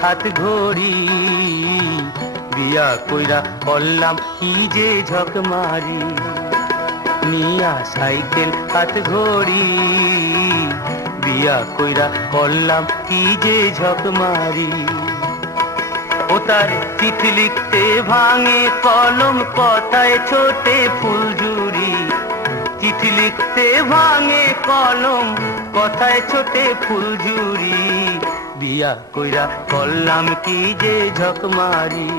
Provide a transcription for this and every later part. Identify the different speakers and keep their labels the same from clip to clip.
Speaker 1: হাত ঘড়ি বিয়া কইরা করলাম কি যে ঝক মারি? নিয়া সাইকেল হাত ঘড়ি বিয়া কইরা করলাম কি যে ঝক মারি? ও তার চিঠি লিখতে ভাঙে, কলম কথায় ছোটে ফুলঝুরি চিঠি লিখতে ভাঙে, কলম কথায় ছোটে ফুলঝুরি বিয়া কইরা করলাম কি যে ঝকমারি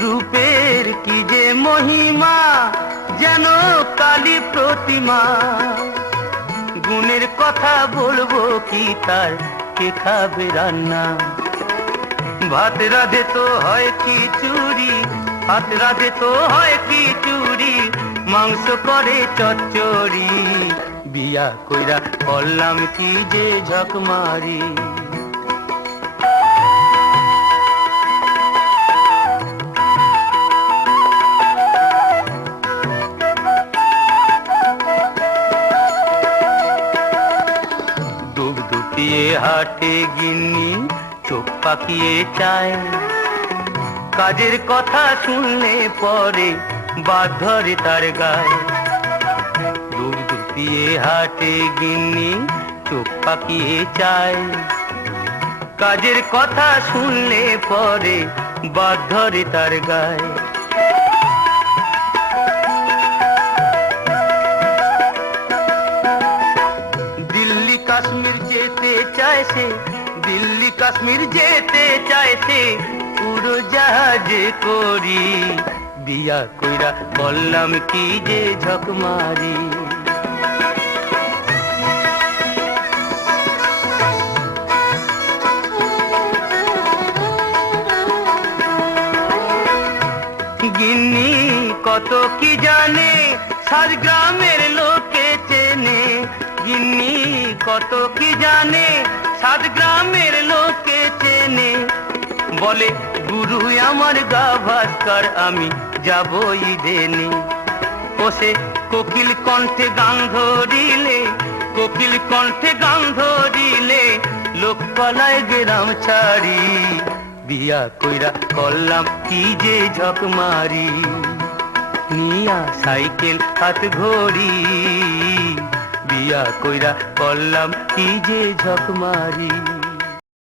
Speaker 1: রূপের কি যে মহিমা, যেন কালী প্রতিমা। গুণের কথা বলব কি তার, কে খাবে রান্না? ভাত রাধে তো হয় কি চুরি ভাত রাধে তো হয় কি চুরি মাংস করে চচ্চড়ি। বিয়া কইরা করলাম কি যে ঝক মারি। ডুব ডুবিয়ে হাটে গিন্নি চোখ পাকিয়ে চায়। কাজের কথা শুনলে পরে বাধরে তার গায়ে। ডুব ডুবিয়ে হাটে গিন্নি, চোখ পাকিয়ে চায়। কাজের কথা শুনলে পরে বাধরে তার গায়ে। দিল্লি কাশ্মীর যেতে চায় সে কাশ্মীর যেতে চায় সে পুরো জাহাজে করি। বিয়া কইরা বললাম কি যে ঝক মারি গিন্নি কত কি জানে সাত গ্রামের লোকে চেনে। গিন্নি কত কি জানে সাত বলে, গুরু, আমার গা ভাস্কর আমি যাবই দেনে বসে কোকিল কণ্ঠে গান ধরিলে, কোকিল কণ্ঠে গান ধরিলে লোক পলায় গ্রাম ছাড়ি, বিয়া কইরা করলাম কি যে ঝক মারি। নিয়া সাইকেল হাত ঘড়ি, বিয়া কইরা করলাম কি যে ঝক মারি।